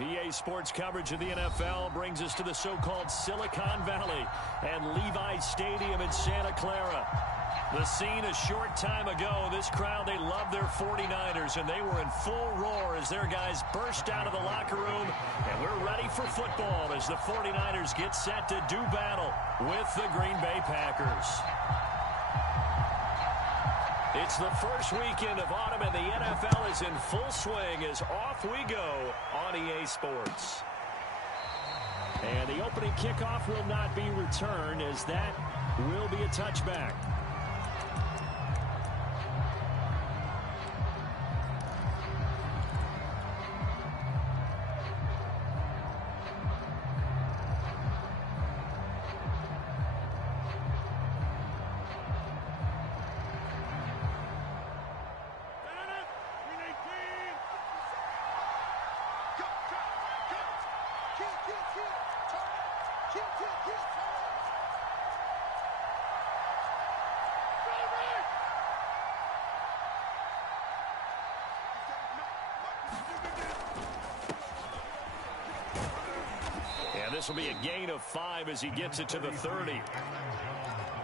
EA Sports coverage of the NFL brings us to the so-called Silicon Valley and Levi's Stadium in Santa Clara. The scene a short time ago, this crowd, they love their 49ers, and they were in full roar as their guys burst out of the locker room. And we're ready for football as the 49ers get set to do battle with the Green Bay Packers. It's the first weekend of autumn, and the NFL is in full swing as off we go on EA Sports. And the opening kickoff will not be returned, as that will be a touchback. This will be a gain of 5 as he gets it to the 30.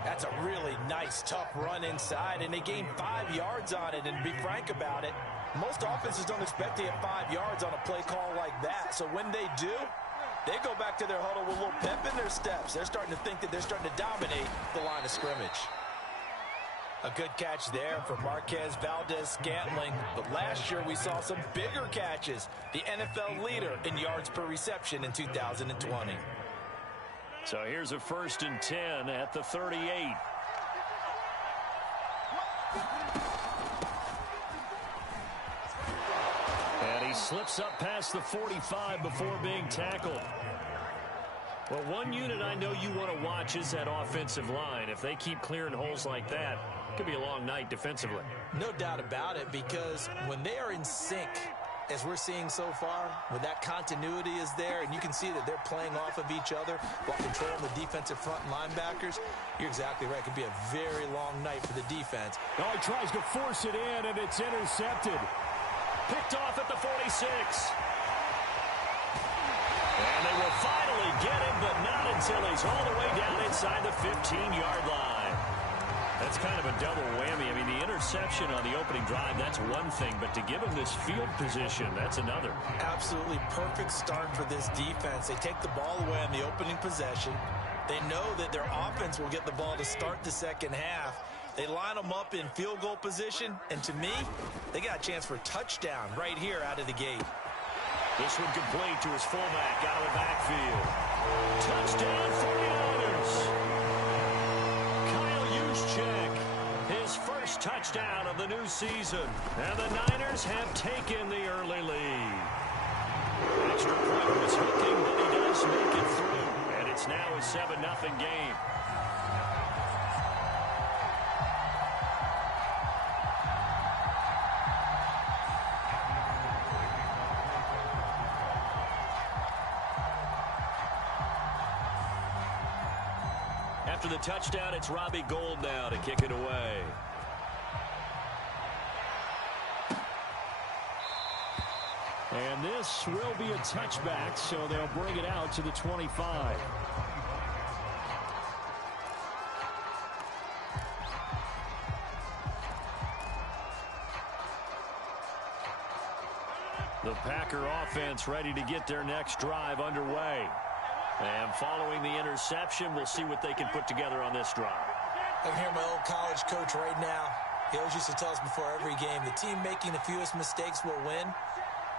That's a really nice, tough run inside, and they gained 5 yards on it. And to be frank about it, most offenses don't expect to get 5 yards on a play call like that. So when they do, they go back to their huddle with a little pep in their steps. They're starting to think that they're starting to dominate the line of scrimmage. A good catch there for Marquez Valdez-Scantling. But last year we saw some bigger catches. The NFL leader in yards per reception in 2020. So here's a 1st and 10 at the 38. And he slips up past the 45 before being tackled. Well, one unit I know you want to watch is that offensive line. If they keep clearing holes like that, it could be a long night defensively. No doubt about it, because when they are in sync, as we're seeing so far, when that continuity is there, and you can see that they're playing off of each other while controlling the defensive front linebackers, you're exactly right. It could be a very long night for the defense. Oh, he tries to force it in, and it's intercepted. Picked off at the 46. And they will finally get him, but not until he's all the way down inside the 15-yard line. That's kind of a double whammy. I mean, the interception on the opening drive, that's one thing, but to give him this field position, that's another. Absolutely perfect start for this defense. They take the ball away on the opening possession. They know that their offense will get the ball to start the second half. They line them up in field goal position, and to me, they got a chance for a touchdown right here out of the gate. This one complete to his fullback out of the backfield. Touchdown 49ers. Juszczyk, his first touchdown of the new season. And the Niners have taken the early lead. Extra point was hooking, but he does make it through. And it's now a 7-0 game. After the touchdown, it's Robbie Gould now to kick it away. And this will be a touchback, so they'll bring it out to the 25. The Packer offense ready to get their next drive underway. And following the interception, we'll see what they can put together on this drive. I can hear my old college coach right now. He always used to tell us before every game, the team making the fewest mistakes will win.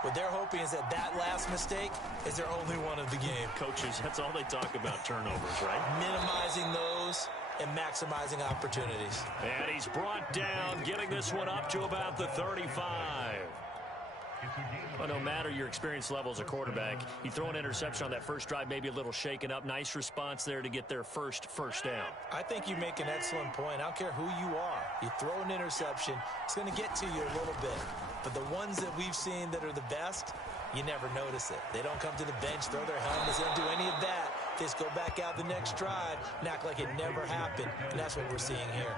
What they're hoping is that that last mistake is their only one of the game. Coaches, that's all they talk about, turnovers, right? Minimizing those and maximizing opportunities. And he's brought down, getting this one up to about the 35. Well, no matter your experience level as a quarterback, you throw an interception on that first drive, maybe a little shaken up. Nice response there to get their first down. I think you make an excellent point. I don't care who you are. You throw an interception, it's going to get to you a little bit. But the ones that we've seen that are the best, you never notice it. They don't come to the bench, throw their helmets, they don't do any of that. They just go back out the next drive and act like it never happened. And that's what we're seeing here.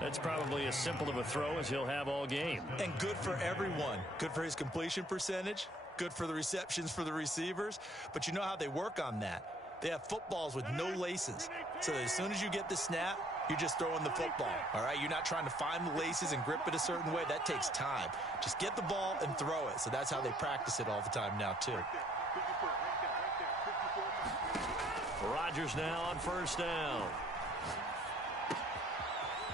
That's probably as simple of a throw as he'll have all game. And good for everyone. Good for his completion percentage. good for the receptions for the receivers, but you know how they work on that. They have footballs with no laces. So as soon as you get the snap, you're just throwing the football, all right? You're not trying to find the laces and grip it a certain way. That takes time. Just get the ball and throw it. So that's how they practice it all the time now, too. Rodgers now on first down.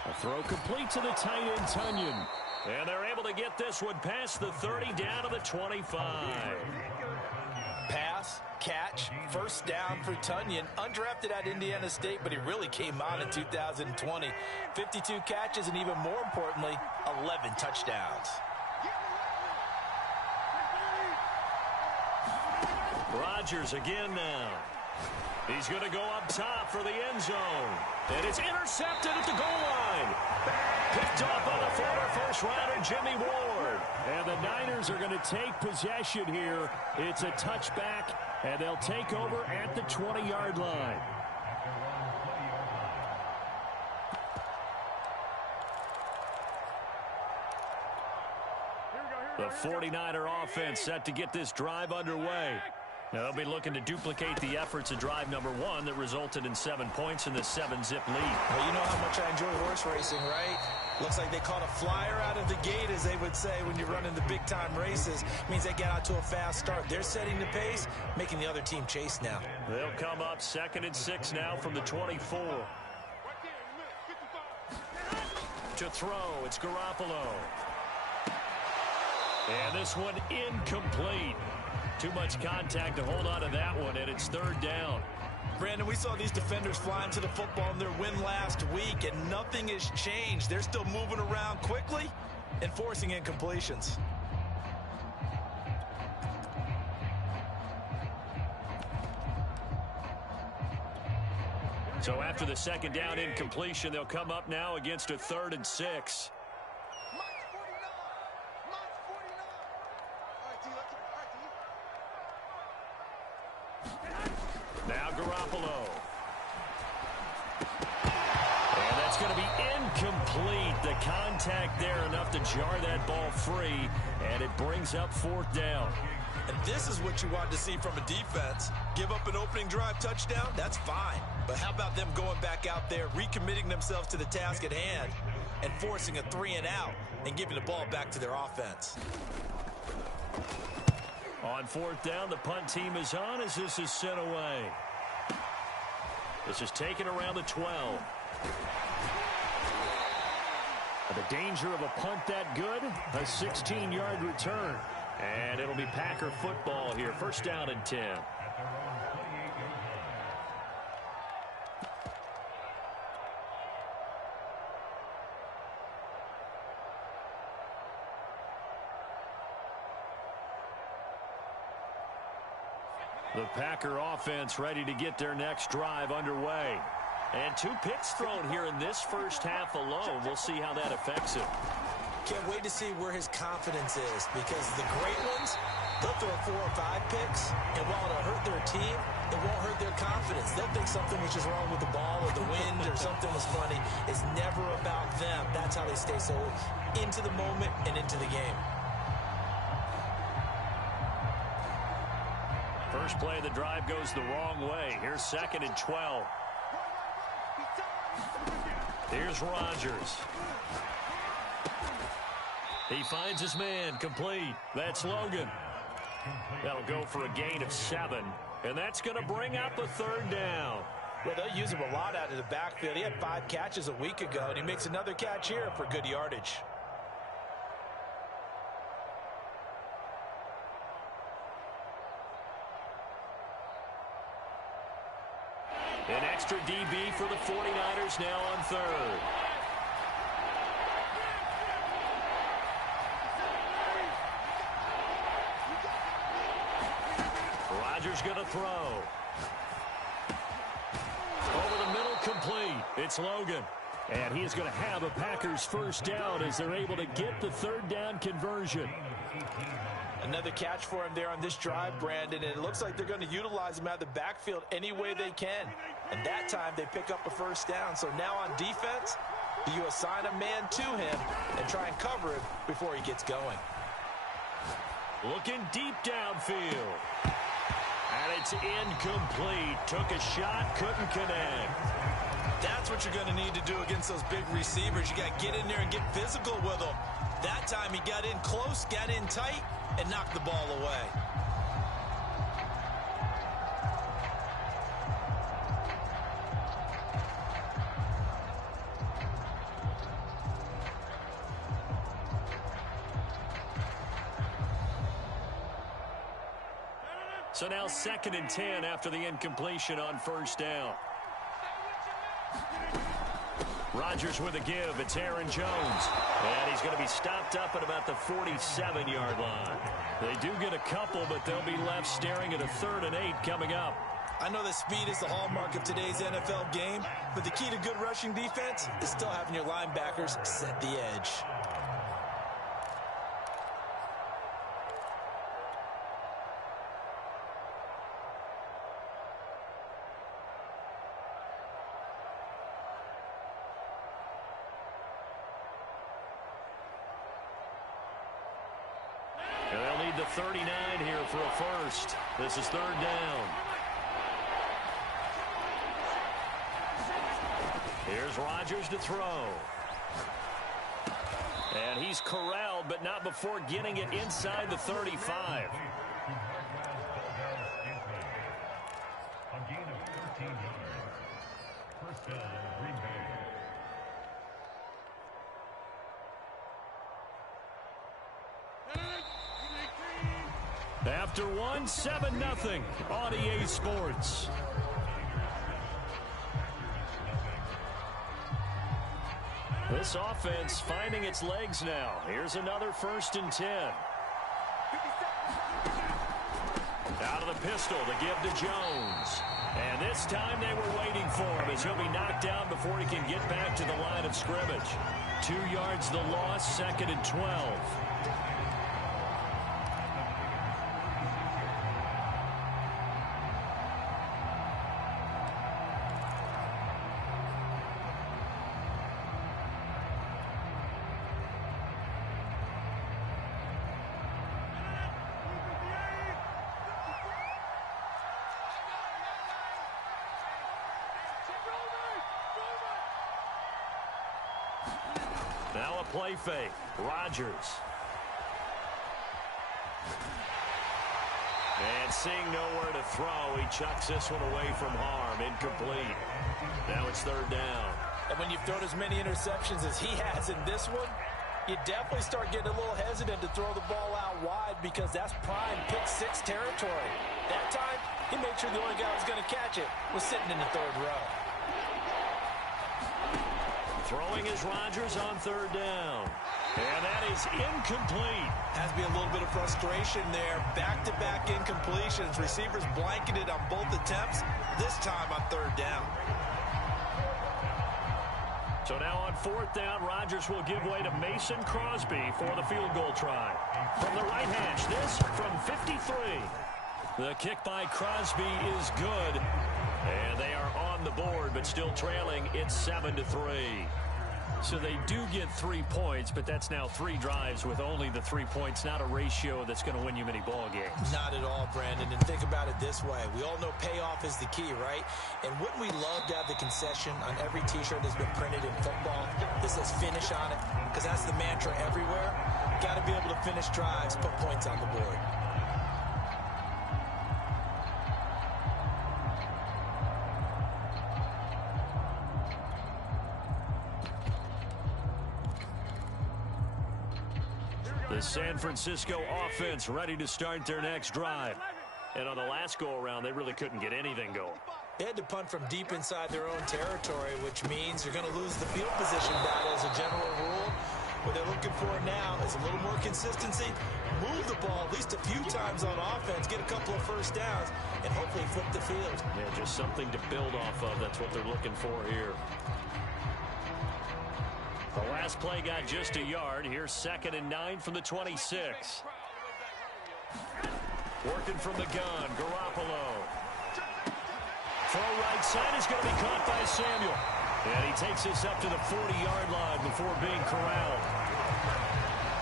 A throw complete to the tight end, Tunyon. And they're able to get this one past the 30 down to the 25. Pass, catch, first down for Tunyon. Undrafted at Indiana State, but he really came on in 2020. 52 catches and even more importantly, 11 touchdowns. Rodgers again now. He's going to go up top for the end zone. And it's intercepted at the goal line. Picked off by the former first-rounder Jimmy Ward. And the Niners are going to take possession here. It's a touchback, and they'll take over at the 20-yard line. The 49er offense set to get this drive underway. Now they'll be looking to duplicate the efforts of drive number 1 that resulted in 7 points in the 7-zip lead. Well, you know how much I enjoy horse racing, right? Looks like they caught a flyer out of the gate, as they would say when you're running the big-time races. Means they get out to a fast start. They're setting the pace, making the other team chase now. They'll come up 2nd and 6 now from the 24. To throw, it's Garoppolo. And this one incomplete. Too much contact to hold on to that one, and it's 3rd down. Brandon, we saw these defenders flying to the football in their win last week, and nothing has changed. They're still moving around quickly and forcing incompletions. So after the 2nd down incompletion, they'll come up now against a 3rd and 6. Now Garoppolo. And that's going to be incomplete. The contact there enough to jar that ball free, and it brings up 4th down. And this is what you want to see from a defense. Give up an opening drive touchdown, that's fine. But how about them going back out there, recommitting themselves to the task at hand, and forcing a 3-and-out and giving the ball back to their offense. On 4th down, the punt team is on as this is sent away. This is taken around the 12. The danger of a punt that good, a 16-yard return. And it'll be Packer football here. 1st down and 10. The Packer offense ready to get their next drive underway. And 2 picks thrown here in this first half alone. We'll see how that affects him. Can't wait to see where his confidence is, because the great ones, they'll throw 4 or 5 picks, and while it'll hurt their team, it won't hurt their confidence. They'll think something was just wrong with the ball or the wind or something was funny. It's never about them. That's how they stay so into the moment and into the game. First play of the drive goes the wrong way. Here's 2nd and 12. Here's Rodgers. He finds his man, complete. That's Logan. That'll go for a gain of 7. And that's going to bring up a 3rd down. Well, they'll use him a lot out of the backfield. He had 5 catches a week ago, and he makes another catch here for good yardage. An extra DB for the 49ers now on 3rd. Rodgers going to throw. Over the middle, complete. It's Logan. And he is going to have a Packers 1st down as they're able to get the 3rd down conversion. Another catch for him there on this drive, Brandon, and it looks like they're going to utilize him out of the backfield any way they can. And that time they pick up a 1st down. So now on defense, you assign a man to him and try and cover him before he gets going. Looking deep downfield. And it's incomplete. Took a shot, couldn't connect. That's what you're going to need to do against those big receivers. You got to get in there and get physical with them. That time he got in close, got in tight, and knocked the ball away. So now 2nd and 10 after the incompletion on first down. Rodgers with a give. It's Aaron Jones. And he's going to be stopped up at about the 47-yard line. They do get a couple, but they'll be left staring at a 3rd and 8 coming up. I know that speed is the hallmark of today's NFL game, but the key to good rushing defense is still having your linebackers set the edge. And they'll need the 39 here for a first. This is 3rd down. Here's Rodgers to throw. And he's corralled, but not before getting it inside the 35. After one, 7-0 on EA Sports. This offense finding its legs now. Here's another 1st and 10. Out of the pistol to give to Jones. And this time they were waiting for him as he'll be knocked down before he can get back to the line of scrimmage. 2 yards the loss, 2nd and 12. Now a play fake. Rodgers. And seeing nowhere to throw, he chucks this one away from harm. Incomplete. Now it's 3rd down. And when you've thrown as many interceptions as he has in this one, you definitely start getting a little hesitant to throw the ball out wide because that's prime pick-6 territory. That time, he made sure the only guy who was going to catch it was sitting in the 3rd row. Throwing is Rodgers on 3rd down. And that is incomplete. Has to be a little bit of frustration there. Back-to-back incompletions. Receivers blanketed on both attempts, this time on 3rd down. So now on 4th down, Rodgers will give way to Mason Crosby for the field goal try. From the right hash, this from 53. The kick by Crosby is good. And they are on the board, but still trailing. It's 7-3. So they do get 3 points, but that's now 3 drives with only the 3 points. Not a ratio that's going to win you many ball games. Not at all, Brandon. And think about it this way. We all know payoff is the key, right? And wouldn't we love to have the concession on every T-shirt that's been printed in football? This says finish on it, because that's the mantra everywhere. Got to be able to finish drives, put points on the board. The San Francisco offense ready to start their next drive. And on the last go-around, they really couldn't get anything going. They had to punt from deep inside their own territory, which means you're going to lose the field position battle as a general rule. What they're looking for now is a little more consistency, move the ball at least a few times on offense, get a couple of 1st downs, and hopefully flip the field. Yeah, just something to build off of. That's what they're looking for here. The last play got just a yard. Here's 2nd and 9 from the 26. Working from the gun, Garoppolo. Throw right side is going to be caught by Samuel. And he takes this up to the 40-yard line before being corralled.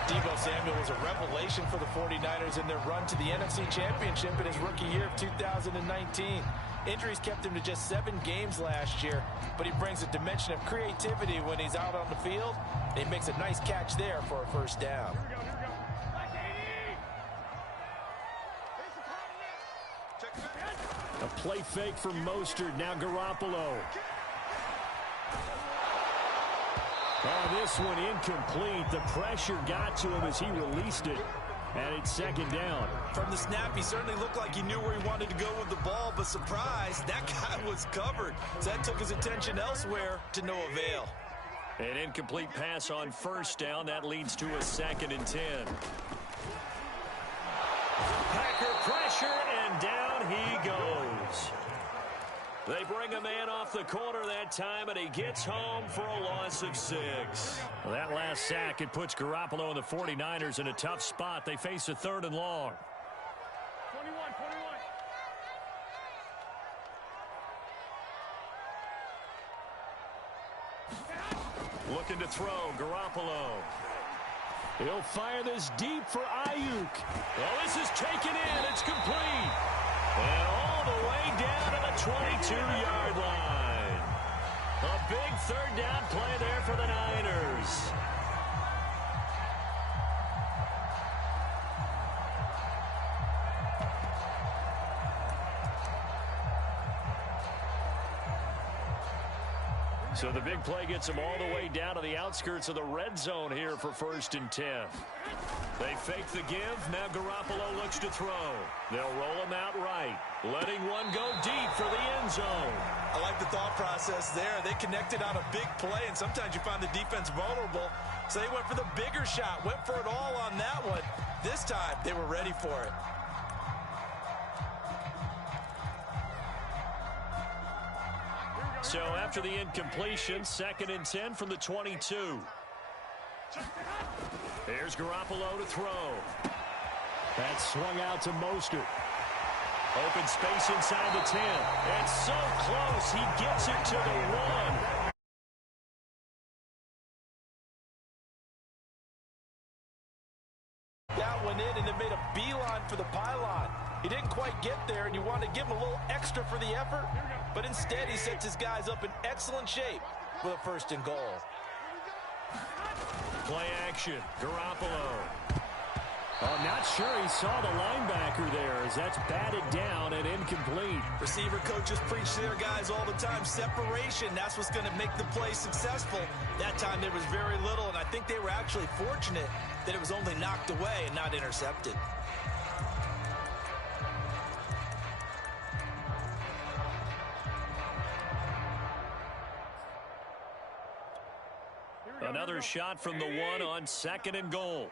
Deebo Samuel was a revelation for the 49ers in their run to the NFC Championship in his rookie year of 2019. Injuries kept him to just 7 games last year, but he brings a dimension of creativity when he's out on the field. And he makes a nice catch there for a first down. A play fake for Mostert. Now Garoppolo. Oh, this one incomplete. The pressure got to him as he released it. And it's second down. From the snap, he certainly looked like he knew where he wanted to go with the ball, but surprise, that guy was covered. So that took his attention elsewhere to no avail. An incomplete pass on first down. That leads to a 2nd and 10. Packer pressure, and down he goes. They bring a man off the corner that time, and he gets home for a loss of 6. Well, that last sack, it puts Garoppolo and the 49ers in a tough spot. They face a 3rd and long. 21. Looking to throw, Garoppolo. He'll fire this deep for Ayuk. Well, this is taken in. It's complete. And all the way down to the 22-yard line. A big 3rd down play there for the Niners. So the big play gets them all the way down to the outskirts of the red zone here for 1st and 10. They fake the give. Now Garoppolo looks to throw. They'll roll him out right, letting one go deep for the end zone. I like the thought process there. They connected on a big play, and sometimes you find the defense vulnerable. So they went for the bigger shot, went for it all on that one. This time, they were ready for it. So after the incompletion, 2nd and 10 from the 22. Here's Garoppolo to throw. That's swung out to Mostert. Open space inside the 10. It's so close, he gets it to the 1. That one in, and it made a beeline for the pylon. He didn't quite get there, and you want to give him a little extra for the effort, but instead he sets his guys up in excellent shape with a 1st and goal. Play action, Garoppolo. I'm not sure he saw the linebacker there as that's batted down and incomplete. Receiver coaches preach to their guys all the time. Separation, that's what's going to make the play successful. That time there was very little, and I think they were actually fortunate that it was only knocked away and not intercepted. Another shot from the 1 on 2nd and goal.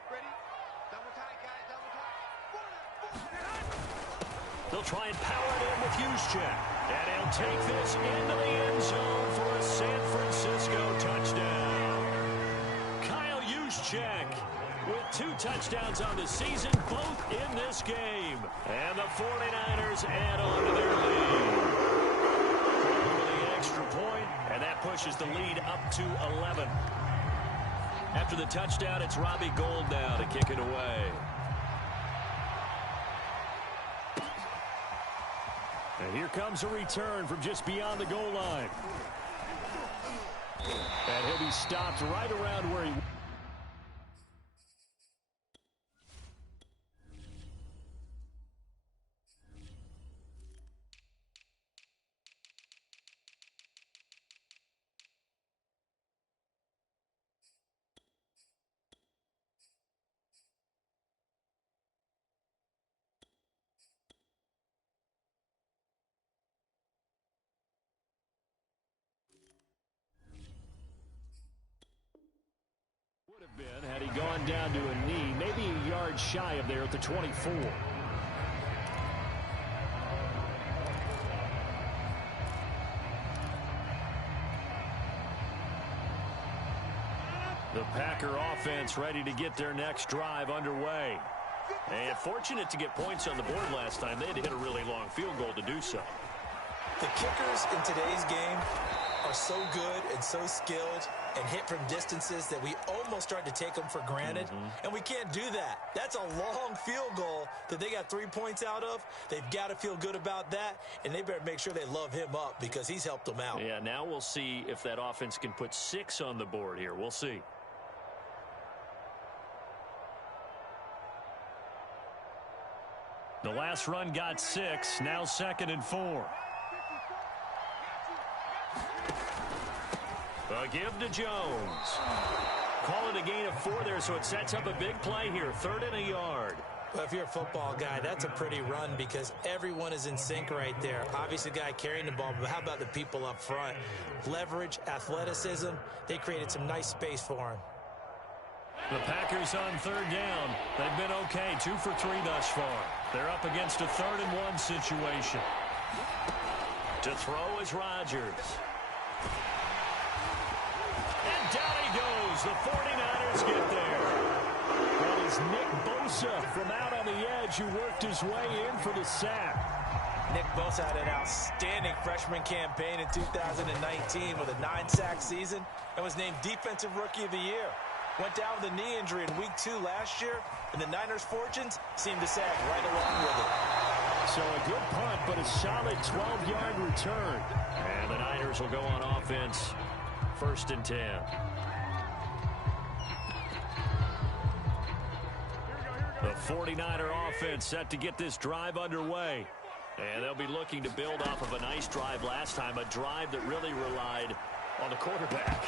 They'll try and power it in with Juszczyk. And he'll take this into the end zone for a San Francisco touchdown. Kyle Juszczyk with 2 touchdowns on the season, both in this game. And the 49ers add on to their lead. With the extra point, and that pushes the lead up to 11. After the touchdown, it's Robbie Gould now to kick it away. And here comes a return from just beyond the goal line. And he'll be stopped right around where he... been had he gone down to a knee, maybe a yard shy of there at the 24. The Packer offense ready to get their next drive underway. And fortunate to get points on the board last time. They had to hit a really long field goal to do so. The kickers in today's game are so good and so skilled and hit from distances that we almost start to take them for granted, and we can't do that. That's a long field goal that they got 3 points out of. They've got to feel good about that, and they better make sure they love him up because he's helped them out. Yeah, now we'll see if that offense can put 6 on the board here. We'll see. The last run got 6, now 2nd and 4. A give to Jones. Call it a gain of 4 there, so it sets up a big play here. 3rd and a yard. Well, if you're a football guy, that's a pretty run because everyone is in sync right there. Obviously, the guy carrying the ball, but how about the people up front? Leverage, athleticism, they created some nice space for him. The Packers on 3rd down. They've been okay, 2 for 3 thus far. They're up against a 3rd and 1 situation. To throw is Rodgers. And down he goes. The 49ers get there. That is Nick Bosa from out on the edge who worked his way in for the sack. Nick Bosa had an outstanding freshman campaign in 2019 with a 9-sack season and was named Defensive Rookie of the Year. Went down with a knee injury in Week 2 last year, and the Niners' fortunes seemed to sag right along with it. So a good punt, but a solid 12-yard return. And the Niners will go on offense, 1st and 10. The 49er offense set to get this drive underway. And they'll be looking to build off of a nice drive last time, a drive that really relied on the quarterback.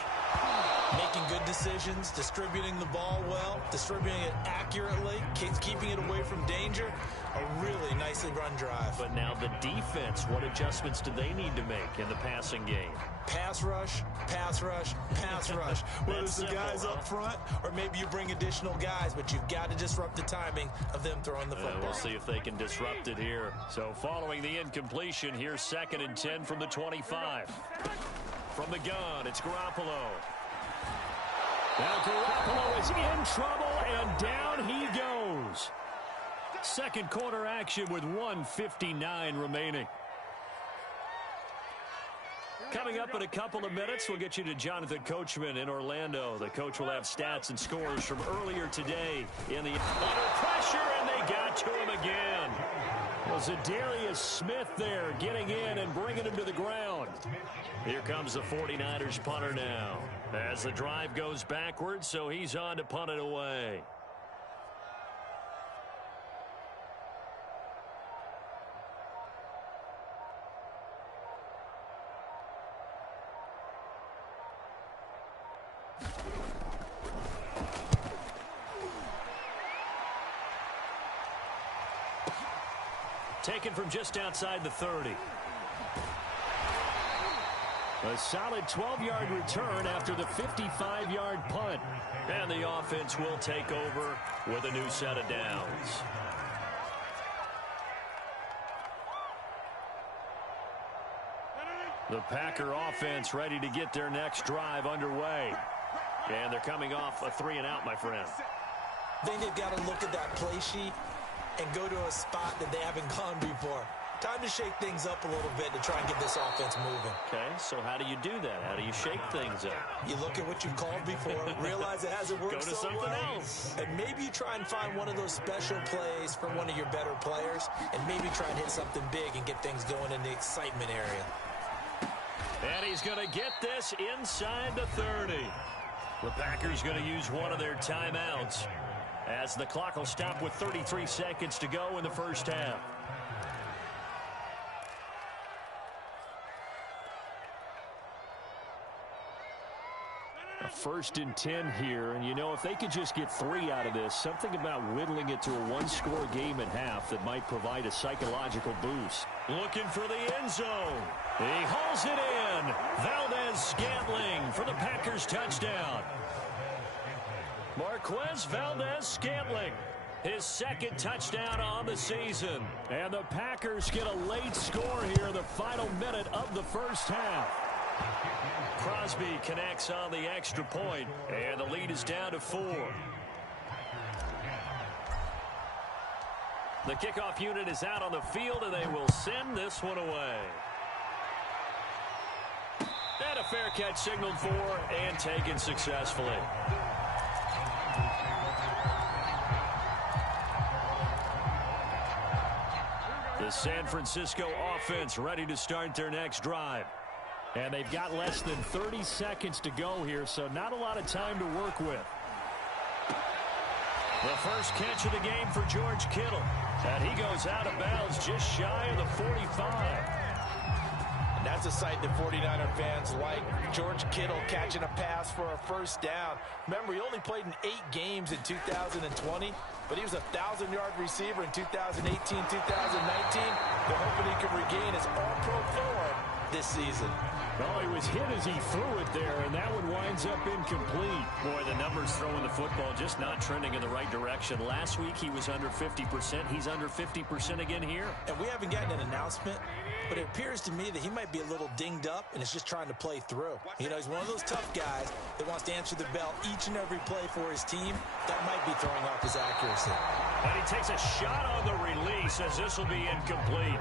Making good decisions, distributing the ball well, distributing it accurately, keeping it away from danger. A really nicely run drive. But now the defense, what adjustments do they need to make in the passing game? Pass rush, pass rush, pass rush. Whether it's the guys up front or maybe you bring additional guys, but you've got to disrupt the timing of them throwing the football. We'll see if they can disrupt it here. So following the incompletion, here's 2nd and 10 from the 25. From the gun, it's Garoppolo. Now Garoppolo is in trouble, and down he goes. Second quarter action with 1:59 remaining. Coming up in a couple of minutes, we'll get you to Jonathan Coachman in Orlando. The coach will have stats and scores from earlier today in the under pressure, and they got to him again. Was Zadarius Smith there getting in and bringing him to the ground. Here comes the 49ers punter now as the drive goes backwards, so he's on to punt it away. Taken from just outside the 30. A solid 12-yard return after the 55-yard punt. And the offense will take over with a new set of downs. The Packer offense ready to get their next drive underway. And they're coming off a 3-and-out, my friend. I think they've got to look at that play sheet and go to a spot that they haven't gone before. Time to shake things up a little bit to try and get this offense moving. Okay, so how do you do that? How do you shake things up? You look at what you've called before, realize it hasn't worked so well. Go to something else. And maybe you try and find one of those special plays from one of your better players, and maybe try and hit something big and get things going in the excitement area. And he's going to get this inside the 30. The Packers going to use one of their timeouts as the clock will stop with 33 seconds to go in the first half. A 1st and 10 here, and you know, if they could just get 3 out of this, something about whittling it to a one-score game at half that might provide a psychological boost. Looking for the end zone. He hauls it in. Valdez-Scantling for the Packers touchdown. Marquez Valdez-Scantling, his second touchdown on the season. And the Packers get a late score here in the final minute of the first half. Crosby connects on the extra point, and the lead is down to 4. The kickoff unit is out on the field, and they will send this one away. And a fair catch signaled for and taken successfully. The San Francisco offense ready to start their next drive. And they've got less than 30 seconds to go here, so not a lot of time to work with. The first catch of the game for George Kittle. And he goes out of bounds just shy of the 45. And that's a sight that 49er fans like. George Kittle catching a pass for a first down. Remember, he only played in 8 games in 2020, but he was a 1,000-yard receiver in 2018, 2019. They're hoping he can regain his all-pro form this season. Oh, he was hit as he threw it there, and that one winds up incomplete. Boy, the numbers throwing the football just not trending in the right direction. Last week he was under 50%. He's under 50% again here. And we haven't gotten an announcement, but it appears to me that he might be a little dinged up and is just trying to play through. You know, he's one of those tough guys that wants to answer the bell each and every play for his team. That might be throwing off his accuracy. And he takes a shot on the release as this will be incomplete.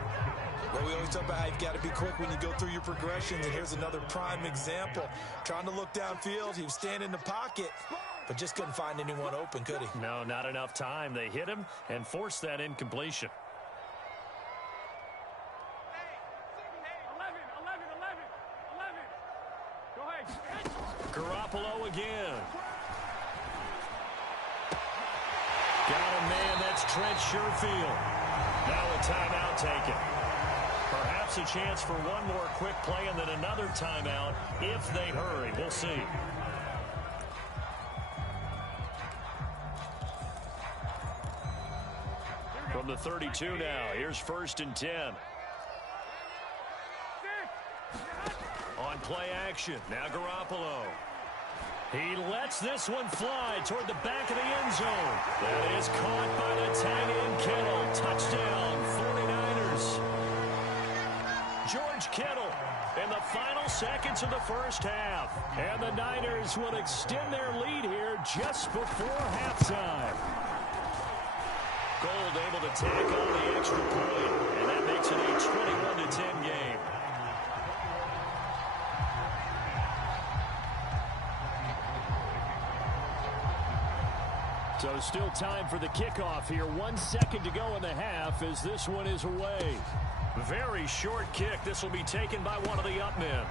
Well, we always talk about how you've got to be quick when you go through your progressions, and here's another prime example. Trying to look downfield, he was standing in the pocket, but just couldn't find anyone open, could he? No, not enough time. They hit him and forced that incompletion. 11. Go ahead. Garoppolo again. Got a man, that's Trent Sherfield. Now a timeout taken. Perhaps a chance for one more quick play and then another timeout if they hurry. We'll see. From the 32 now, here's 1st and 10. On play action, now Garoppolo. He lets this one fly toward the back of the end zone. That is caught by the tight end Kittle. Touchdown, 49ers. George Kittle in the final seconds of the first half. And the Niners will extend their lead here just before halftime. Gold able to tack on the extra point, and that makes it a 21-10 game. So still time for the kickoff here. 1 second to go in the half as this one is away. Very short kick. This will be taken by one of the up men.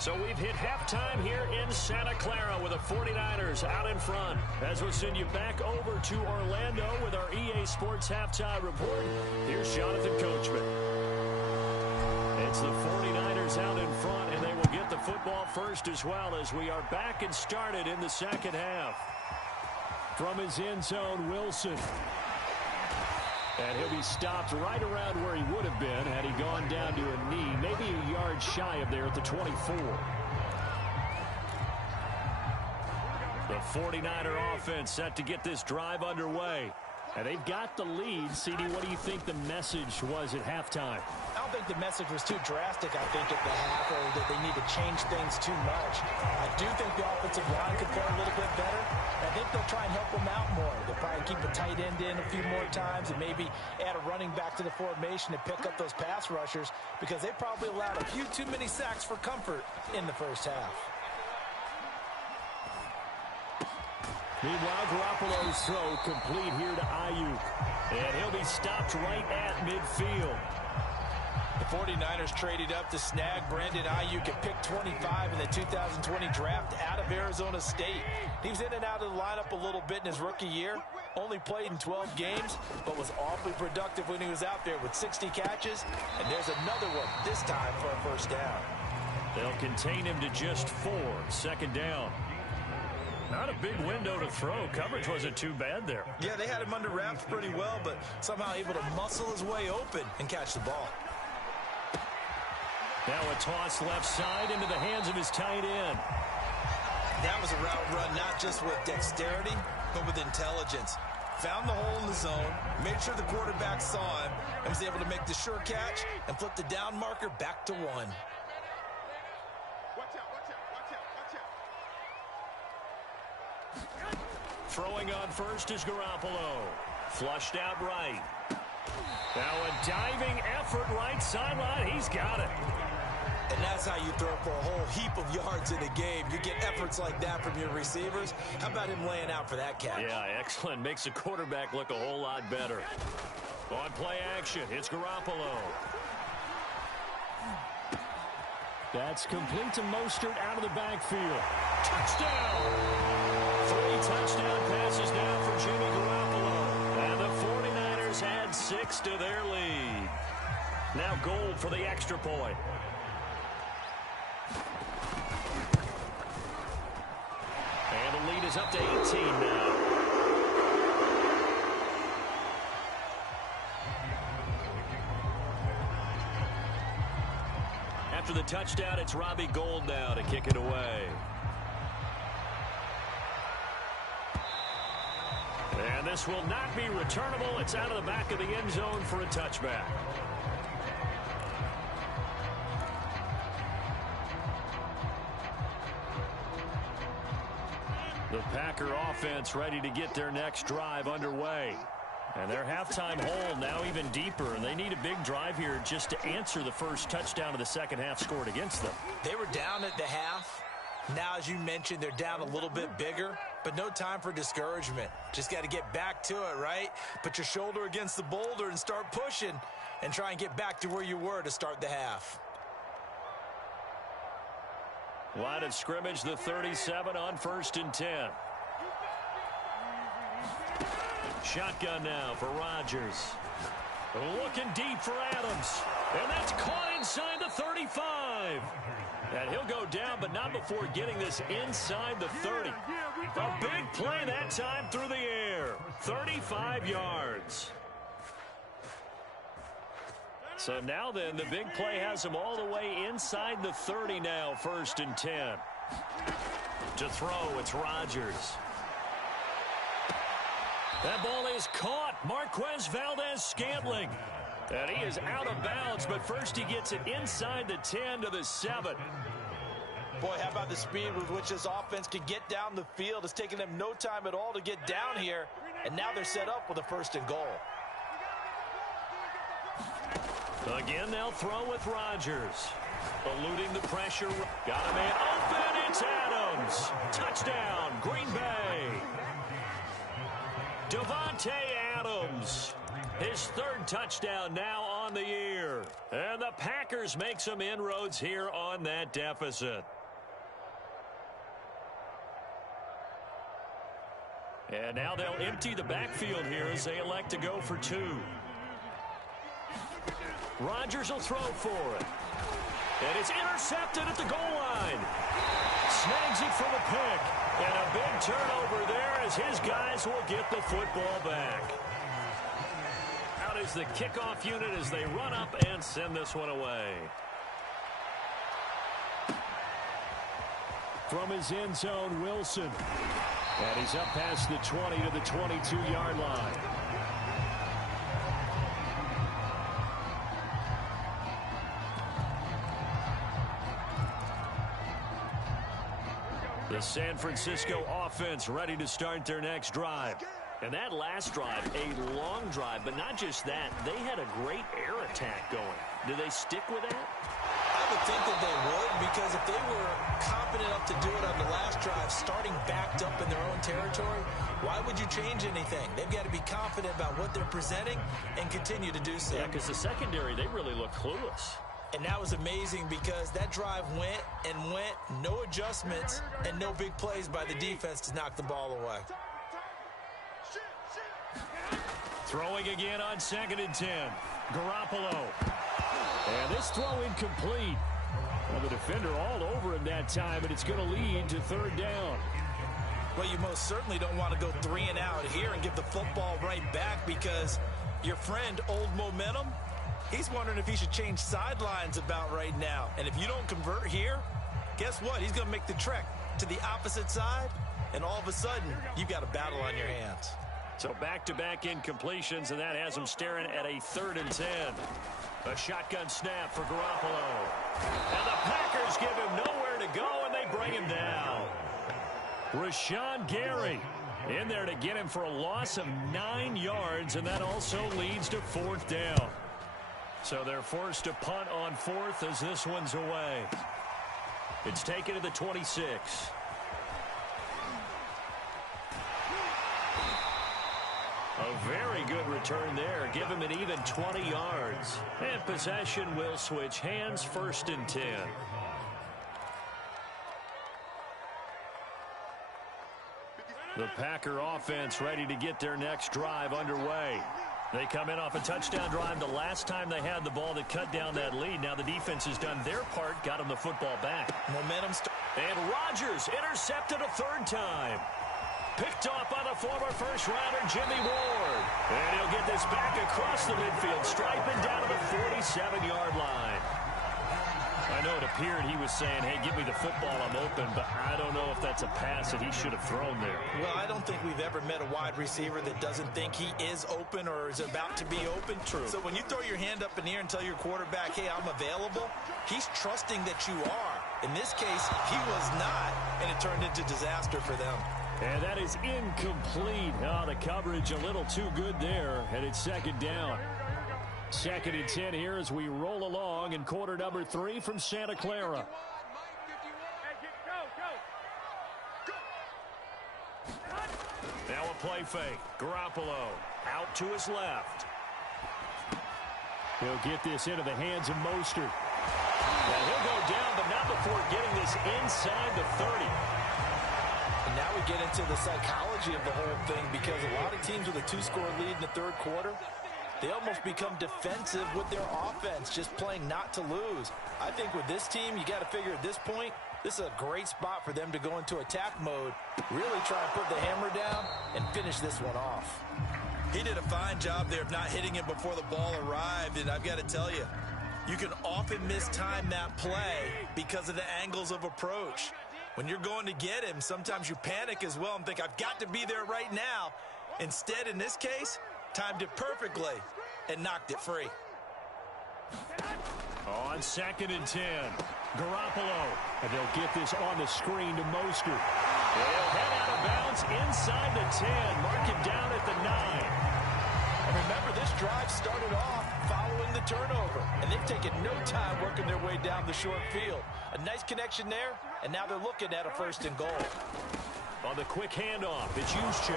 So we've hit halftime here in Santa Clara with the 49ers out in front. As we'll send you back over to Orlando with our EA Sports Halftime Report. Here's Jonathan Coachman. It's the 49ers out in front, and they will get the football first as well as we are back and started in the second half. From his end zone, Wilson. And he'll be stopped right around where he would have been had he gone down to a knee, maybe a yard shy of there at the 24. The 49er offense set to get this drive underway. And they've got the lead. CD, what do you think the message was at halftime? I don't think the message was too drastic, I think, at the half, or that they need to change things too much. I do think the offensive line could play a little bit better. I think they'll try and help them out more. They'll probably keep a tight end in a few more times and maybe add a running back to the formation to pick up those pass rushers because they probably allowed a few too many sacks for comfort in the first half. Meanwhile, Garoppolo's throw complete here to Ayuk. And he'll be stopped right at midfield. The 49ers traded up to snag Brandon Ayuk at pick 25 in the 2020 draft out of Arizona State. He was in and out of the lineup a little bit in his rookie year. Only played in 12 games, but was awfully productive when he was out there with 60 catches. And there's another one, this time for a first down. They'll contain him to just 4. Second down. Not a big window to throw. Coverage wasn't too bad there. Yeah, they had him under wraps pretty well, but somehow able to muscle his way open and catch the ball. Now a toss left side into the hands of his tight end. That was a route run not just with dexterity, but with intelligence. Found the hole in the zone, made sure the quarterback saw him, and was able to make the sure catch and flip the down marker back to 1. Watch out. Throwing on first is Garoppolo. Flushed out right. Now a diving effort right sideline. He's got it. And that's how you throw for a whole heap of yards in a game. You get efforts like that from your receivers. How about him laying out for that catch? Yeah, excellent. Makes the quarterback look a whole lot better. On play action, it's Garoppolo. That's complete to Mostert out of the backfield. Touchdown! 3 touchdown passes now for Jimmy Garoppolo. And the 49ers add 6 to their lead. Now Gold for the extra point. And the lead is up to 18 now. After the touchdown, it's Robbie Gould now to kick it away. And this will not be returnable. It's out of the back of the end zone for a touchback. The Packer offense ready to get their next drive underway. And their halftime hole now even deeper, and they need a big drive here just to answer the first touchdown of the second half scored against them. They were down at the half. Now, as you mentioned, they're down a little bit bigger, but no time for discouragement. Just got to get back to it, right? Put your shoulder against the boulder and start pushing and try and get back to where you were to start the half. Line of scrimmage, the 37 on 1st and 10. Shotgun now for Rodgers. Looking deep for Adams. And that's caught inside the 35. And he'll go down, but not before getting this inside the 30. A big play that time through the air. 35 yards. So now then, the big play has him all the way inside the 30 now, 1st and 10. To throw, it's Rodgers. That ball is caught. Marquez Valdez-Scantling. And he is out of bounds, but first he gets it inside the 10 to the 7. Boy, how about the speed with which this offense can get down the field? It's taken them no time at all to get down here, and now they're set up with a 1st and goal. Again, they'll throw with Rodgers. Eluding the pressure. Got a man open. It's Adams. Touchdown, Green Bay. Devontae Adams. His 3rd touchdown now on the year. And the Packers make some inroads here on that deficit. And now they'll empty the backfield here as they elect to go for 2. Rodgers will throw for it. And it's intercepted at the goal line. Snags it for the pick. And a big turnover there as his guys will get the football back. Out is the kickoff unit as they run up and send this one away. From his end zone, Wilson. And he's up past the 20 to the 22-yard line. The San Francisco offense ready to start their next drive. And that last drive, a long drive, but not just that. They had a great air attack going. Do they stick with that? I would think that they would, because if they were confident enough to do it on the last drive, starting backed up in their own territory, why would you change anything? They've got to be confident about what they're presenting and continue to do so. Yeah, because the secondary, they really look clueless. And that was amazing because that drive went and went, no adjustments, and no big plays by the defense to knock the ball away. Throwing again on 2nd and 10. Garoppolo. And this throw incomplete. Well, the defender all over him that time, and it's going to lead to 3rd down. Well, you most certainly don't want to go 3 and out here and give the football right back, because your friend, Old Momentum, he's wondering if he should change sidelines about right now. And if you don't convert here, guess what? He's going to make the trek to the opposite side, and all of a sudden, you've got a battle on your hands. So back-to-back incompletions, and that has him staring at a 3rd and 10. A shotgun snap for Garoppolo. And the Packers give him nowhere to go, and they bring him down. Rashawn Gary. In there to get him for a loss of 9 yards, and that also leads to 4th down. So they're forced to punt on 4th as this one's away. It's taken to the 26. A very good return there. Give him an even 20 yards. And possession will switch hands, 1st and 10. The Packer offense ready to get their next drive underway. They come in off a touchdown drive the last time they had the ball that cut down that lead. Now the defense has done their part, got them the football back. Momentum. And Rodgers intercepted a 3rd time. Picked off by the former first-rounder Jimmy Ward. And he'll get this back across the midfield, striping down to the 47-yard line. I know it appeared he was saying, hey, give me the football, I'm open, but I don't know if that's a pass that he should have thrown there. Well, I don't think we've ever met a wide receiver that doesn't think he is open or is about to be open. True. So when you throw your hand up in the air and tell your quarterback, hey, I'm available, he's trusting that you are. In this case, he was not, and it turned into disaster for them. And that is incomplete. Oh, the coverage a little too good there, and it's 2nd down. 2nd and 10 here as we roll along in quarter number 3 from Santa Clara. Now a play fake. Garoppolo out to his left. He'll get this into the hands of Mostert. And he'll go down, but not before getting this inside the 30. And now we get into the psychology of the whole thing, because a lot of teams with a 2-score lead in the 3rd quarter, they almost become defensive with their offense, just playing not to lose. I think with this team, you got to figure at this point, this is a great spot for them to go into attack mode, really try and put the hammer down and finish this one off. He did a fine job there of not hitting him before the ball arrived, and I've got to tell you, you can often mistime that play because of the angles of approach. When you're going to get him, sometimes you panic as well and think, I've got to be there right now. Instead, in this case, timed it perfectly and knocked it free. On 2nd and 10, Garoppolo. And they'll get this on the screen to Mostert. He'll head out of bounds inside the 10. Mark him down at the 9. And remember, this drive started off following the turnover, and they've taken no time working their way down the short field. A nice connection there, and now they're looking at a 1st and goal. On the quick handoff, it's Juszczyk.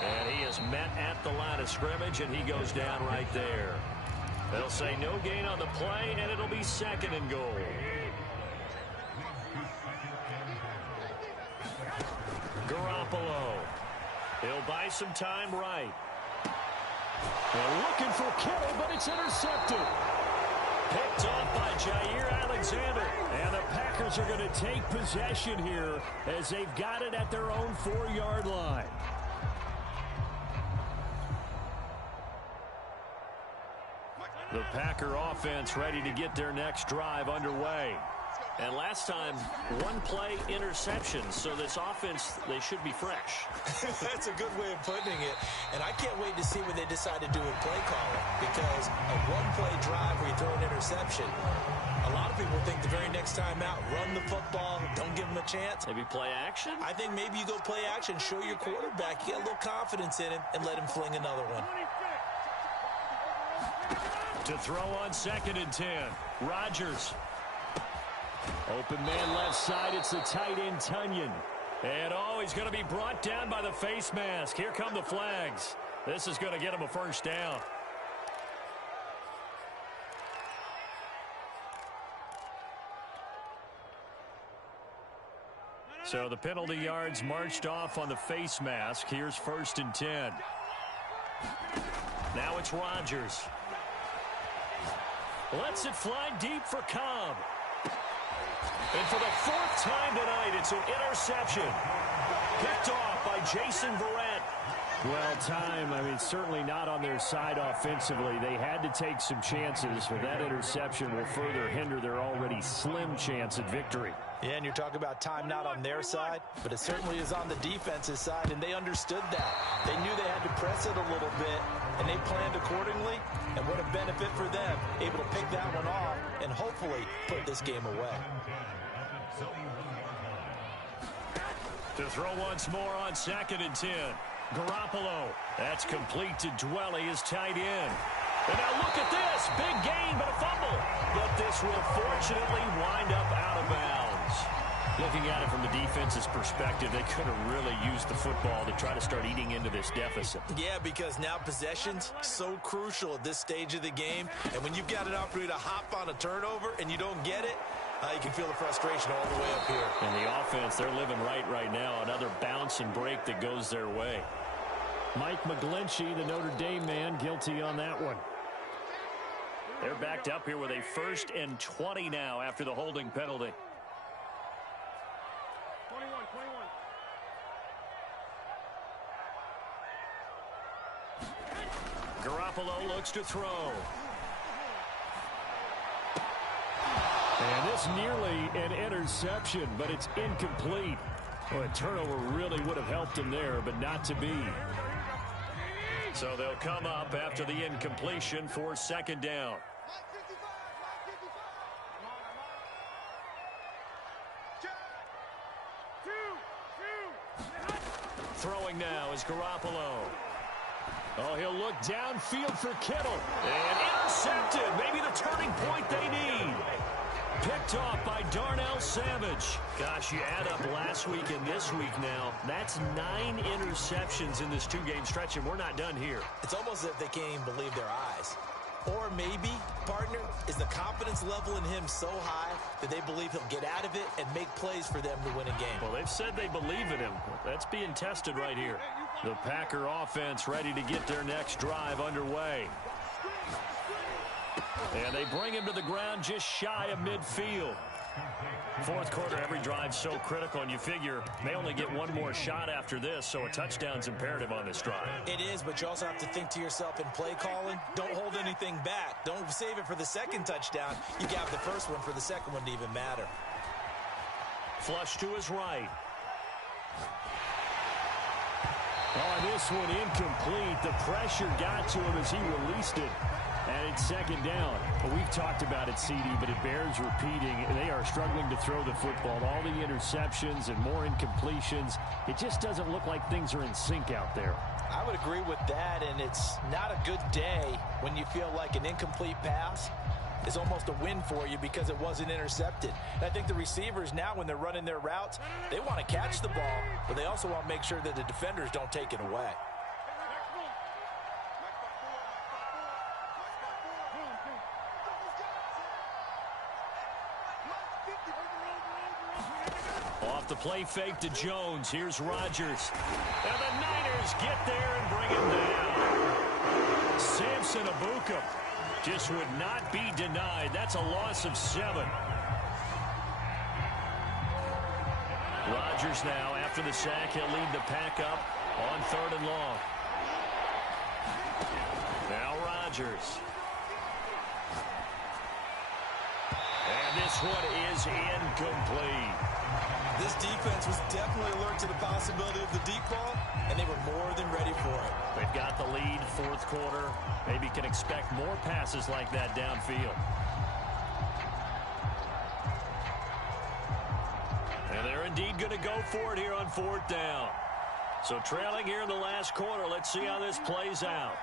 And he is met at the line of scrimmage, and he goes down right there. They'll say no gain on the play, and it'll be 2nd and goal. Garoppolo. He'll buy some time right. They're looking for Kittle, but it's intercepted. Picked off by Jair Alexander. And the Packers are going to take possession here as they've got it at their own 4-yard line. The Packer offense ready to get their next drive underway. And last time, 1-play interception. So this offense, they should be fresh. That's a good way of putting it. And I can't wait to see what they decide to do with play calling. Because a 1-play drive where you throw an interception, a lot of people think the very next time out, run the football, don't give them a chance. Maybe play action? I think maybe you go play action, show your quarterback, get a little confidence in him, and let him fling another one. To throw on 2nd and 10, Rodgers. Open man left side, it's the tight end, Tunyon. And he's going to be brought down by the face mask. Here come the flags. This is going to get him a 1st down. So the penalty yards marched off on the face mask. Here's 1st and 10. Now it's Rodgers. Lets it fly deep for Cobb. And for the 4th time tonight, it's an interception. Picked off by Jason Verrett. Well, time, certainly not on their side offensively. They had to take some chances, but that interception will further hinder their already slim chance at victory. Yeah, and you're talking about time not on their side, but it certainly is on the defense's side, and they understood that. They knew they had to press it a little bit, and they planned accordingly, and what a benefit for them, able to pick that one off and hopefully put this game away. To throw once more on 2nd and 10. Garoppolo. That's complete to Dwelly, his tight end. And now look at this. Big gain, but a fumble. But this will fortunately wind up out of bounds. Looking at it from the defense's perspective, they could have really used the football to try to start eating into this deficit. Yeah, because now possession's so crucial at this stage of the game. And when you've got an opportunity to hop on a turnover and you don't get it, you can feel the frustration all the way up here. And the offense, they're living right now. Another bounce and break that goes their way. Mike McGlinchey, the Notre Dame man, guilty on that one. They're backed up here with a 1st and 20 now after the holding penalty. 21. Garoppolo looks to throw. And this nearly an interception, but it's incomplete. Well, a turnover really would have helped him there, but not to be. So they'll come up after the incompletion for 2nd down. Throwing now is Garoppolo. Oh, he'll look downfield for Kittle. And intercepted. Maybe the turning point they need. Picked off by Darnell Savage. Gosh, you add up last week and this week now. That's 9 interceptions in this 2-game stretch, and we're not done here. It's almost as if they can't even believe their eyes. Or maybe, partner, is the confidence level in him so high that they believe he'll get out of it and make plays for them to win a game. Well, they've said they believe in him. That's being tested right here. The Packer offense ready to get their next drive underway. And they bring him to the ground just shy of midfield. 4th quarter, every drive's so critical, and you figure they only get one more shot after this, so a touchdown's imperative on this drive. It is, but you also have to think to yourself in play calling, don't hold anything back. Don't save it for the 2nd touchdown. You got the first one for the 2nd one to even matter. Flush to his right. Oh, this one incomplete. The pressure got to him as he released it. And it's 2nd down. Well, we've talked about it, CD, but it bears repeating. They are struggling to throw the football. All the interceptions and more incompletions. It just doesn't look like things are in sync out there. I would agree with that, and it's not a good day when you feel like an incomplete pass is almost a win for you because it wasn't intercepted. And I think the receivers now, when they're running their routes, they want to catch the ball, but they also want to make sure that the defenders don't take it away. Off the play fake to Jones. Here's Rodgers. And the Niners get there and bring him down. Samson Abuka just would not be denied. That's a loss of 7. Rodgers now, after the sack, he'll lead the pack up on 3rd and long. Now Rodgers. And this one is incomplete. This defense was definitely alert to the possibility of the deep ball, and they were more than ready for it. They've got the lead, 4th quarter. Maybe can expect more passes like that downfield. And they're indeed going to go for it here on 4th down. So trailing here in the last quarter. Let's see how this plays out.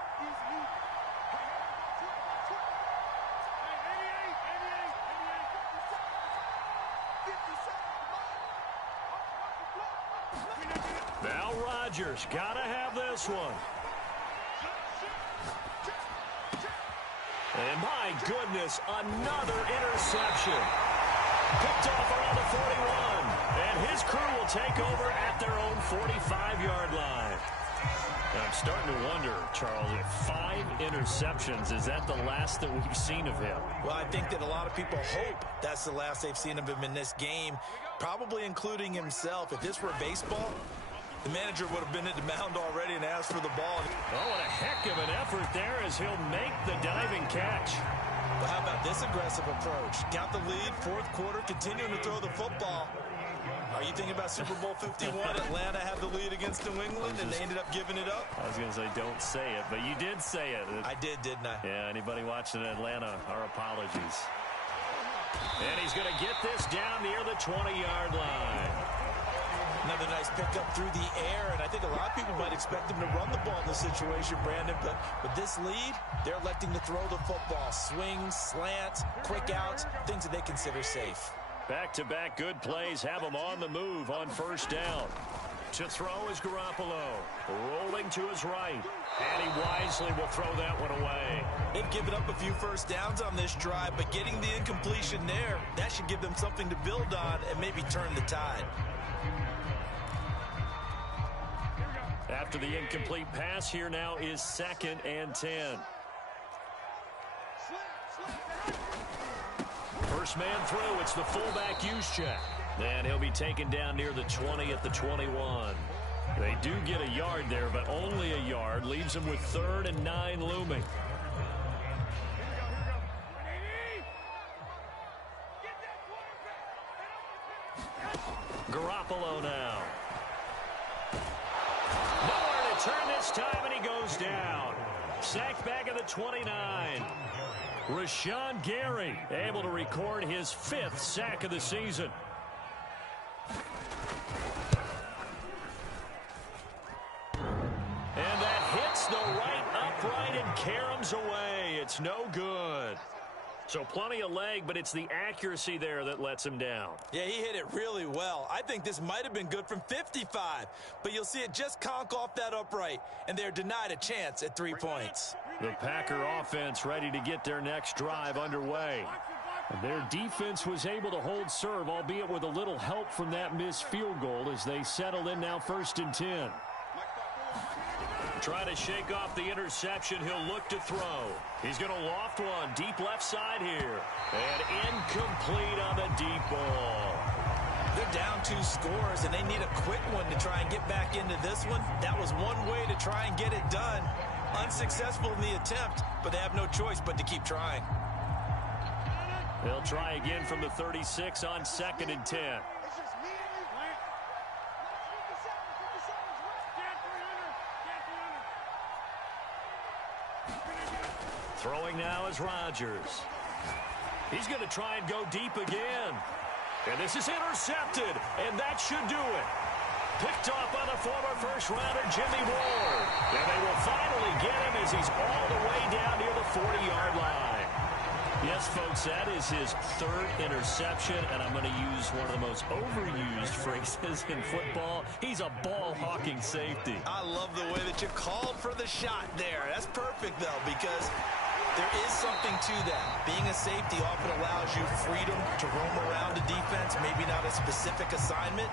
Now Rodgers, gotta have this one. And my goodness, another interception. Picked off around the 41. And his crew will take over at their own 45-yard line. I'm starting to wonder, Charles, if 5 interceptions, is that the last that we've seen of him? Well, I think that a lot of people hope that's the last they've seen of him in this game, probably including himself. If this were baseball, the manager would have been at the mound already and asked for the ball. Oh, what a heck of an effort there as he'll make the diving catch. Well, how about this aggressive approach? Got the lead, 4th quarter, continuing to throw the football. Are you thinking about Super Bowl 51? Atlanta had the lead against New England, and they ended up giving it up? I was going to say, don't say it, but you did say it. I did, didn't I? Yeah, anybody watching Atlanta, our apologies. And he's going to get this down near the 20-yard line. Another nice pickup through the air, and I think a lot of people might expect them to run the ball in this situation, Brandon, but with this lead, they're electing to throw the football. Swings, slants, quick outs, things that they consider safe. Back-to-back good plays have him on the move on first down. To throw is Garoppolo, rolling to his right, and he wisely will throw that one away. They've given up a few first downs on this drive, but getting the incompletion there, that should give them something to build on and maybe turn the tide. After the incomplete pass, here now is 2nd and 10. First man through, it's the fullback use check. And he'll be taken down near the 20 at the 21. They do get a yard there, but only a yard. Leaves them with 3rd and 9 looming. Garoppolo now. Nowhere to turn this time, and he goes down. Sacked back at the 29. Rashawn Gary able to record his 5th sack of the season. And that hits the right upright and caroms away. It's no good. So plenty of leg, but it's the accuracy there that lets him down. Yeah, he hit it really well. I think this might have been good from 55, but you'll see it just conk off that upright, and they're denied a chance at 3 points. The Packer offense ready to get their next drive underway. Their defense was able to hold serve, albeit with a little help from that missed field goal as they settle in now 1st and 10. Try to shake off the interception. He'll look to throw. He's going to loft one deep left side here. And incomplete on the deep ball. They're down 2 scores, and they need a quick one to try and get back into this one. That was one way to try and get it done. Unsuccessful in the attempt, but they have no choice but to keep trying. They'll try again from the 36 on 2nd and 10. Throwing now is Rodgers. He's going to try and go deep again. And this is intercepted, and that should do it. Picked off by the former first-rounder Jimmy Ward. And they will finally get him as he's all the way down near the 40-yard line. Yes, folks, that is his 3rd interception, and I'm going to use one of the most overused phrases in football. He's a ball-hawking safety. I love the way that you called for the shot there. That's perfect, though, because there is something to that. Being a safety often allows you freedom to roam around a defense, maybe not a specific assignment.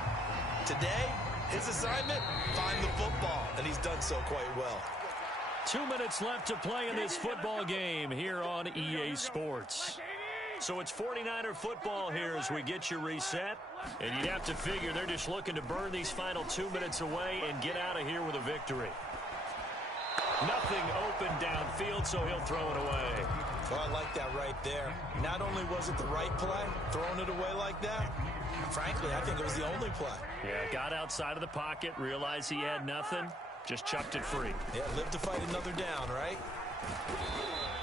Today, his assignment, find the football, and he's done so quite well. 2 minutes left to play in this football game here on EA Sports. So it's 49er football here as we get you reset. And you'd have to figure they're just looking to burn these final 2 minutes away and get out of here with a victory. Nothing open downfield, so he'll throw it away. Well, I like that right there. Not only was it the right play, throwing it away like that, frankly, I think it was the only play. Yeah, got outside of the pocket, realized he had nothing, just chucked it free. Yeah, live to fight another down, right?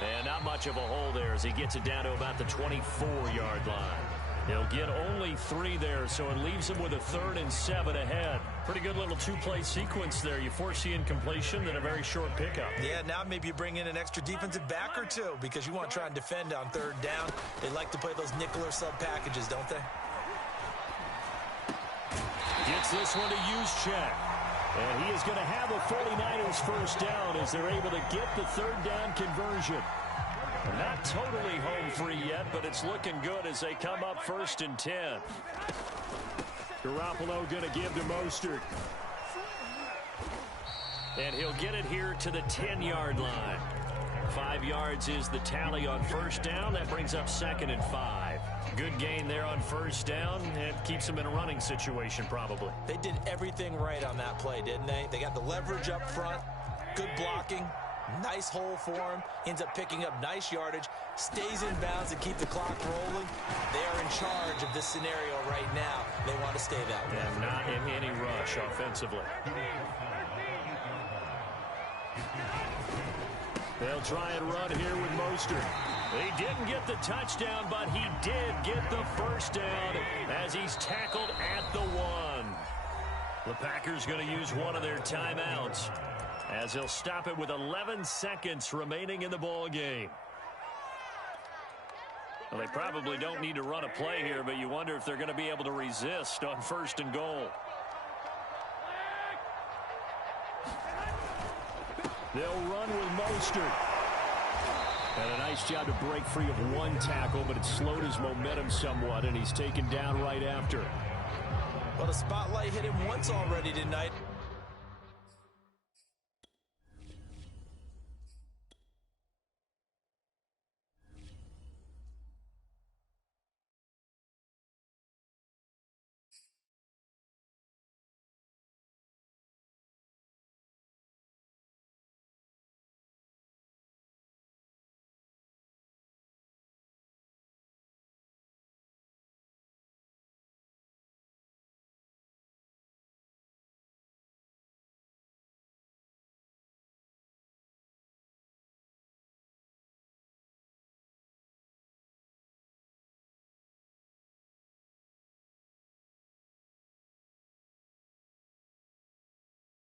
And not much of a hole there as he gets it down to about the 24-yard line. He'll get only 3 there, so it leaves him with a 3rd and 7 ahead. Pretty good little 2-play sequence there. You force the incompletion, then a very short pickup. Yeah, now maybe you bring in an extra defensive back or 2 because you want to try and defend on 3rd down. They like to play those nickel or sub packages, don't they? Gets this one to use check. And he is going to have the 49ers first down as they're able to get the 3rd down conversion. Not totally home free yet, but it's looking good as they come up 1st and 10. Garoppolo going to give to Mostert. And he'll get it here to the 10-yard line. 5 yards is the tally on first down. That brings up 2nd and 5. Good gain there on first down. It keeps them in a running situation probably. They did everything right on that play, didn't they? They got the leverage up front, good blocking. Nice hole for him. Ends up picking up nice yardage. Stays in bounds and keep the clock rolling. They are in charge of this scenario right now. They want to stay that way. And not in any rush offensively. They'll try and run here with Mostert. He didn't get the touchdown, but he did get the first down as he's tackled at the 1. The Packers going to use one of their timeouts as they'll stop it with 11 seconds remaining in the ball game. Well, they probably don't need to run a play here, but you wonder if they're going to be able to resist on 1st and goal. They'll run with Mostert. And a nice job to break free of one tackle, but it slowed his momentum somewhat, and he's taken down right after. Well, the spotlight hit him once already tonight.